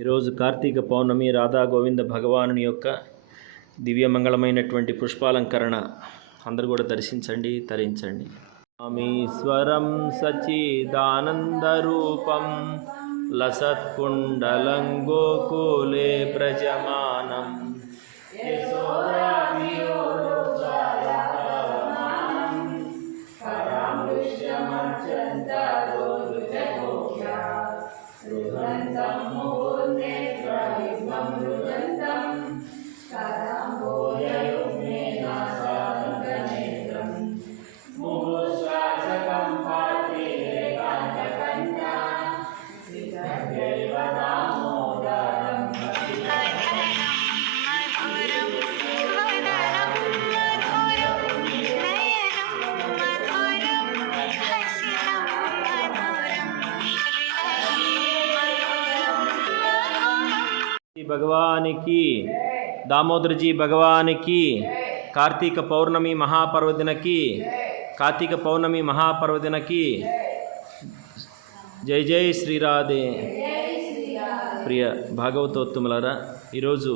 ఈరోజు కార్తీక పౌర్ణమి రాధా గోవింద భగవానుని యొక్క దివ్యమంగళమైనటువంటి పుష్పాలంకరణ. అందరూ కూడా దర్శించండి తరించండి. స్వామీశ్వరం సచిదానందరూపం లసత్కుండలం గోకులే ప్రజమానం. you. భగవానికి దామోదర్జీ భగవానికి కార్తీక పౌర్ణమి మహాపర్వదినకి కార్తీక పౌర్ణమి మహాపర్వదినకి జై జై శ్రీరాధే. ప్రియ భాగవతోత్తములారా ఈరోజు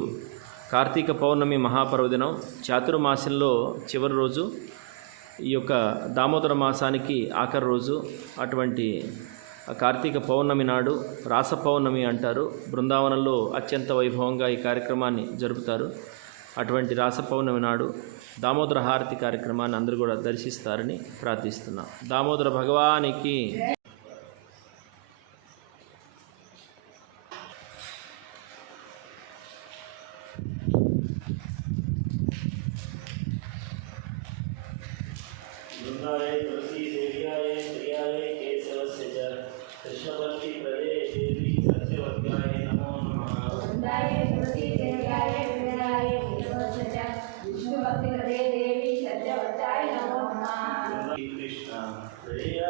కార్తీక పౌర్ణమి మహాపర్వదినం చాతుర్మాసంలో చివరి రోజు. ఈ యొక్క దామోదర మాసానికి ఆఖరి రోజు అటువంటి కార్తీక పౌర్ణమి నాడు రాస పౌర్ణమి అంటారు. బృందావనంలో అత్యంత వైభవంగా ఈ కార్యక్రమాన్ని జరుపుతారు. అటువంటి రాస పౌర్ణమి నాడు దామోదర హారతి కార్యక్రమాన్ని అందరూ కూడా దర్శిస్తారని ప్రార్థిస్తున్నాం. దామోదర భగవానికి కృష్ణవర్తి ప్రదే దేవి సత్యవర్గాయ నమో నమ విష్ణుభక్తి ప్రదే దేవి సత్యవర్గాయ కృష్ణ ప్రియ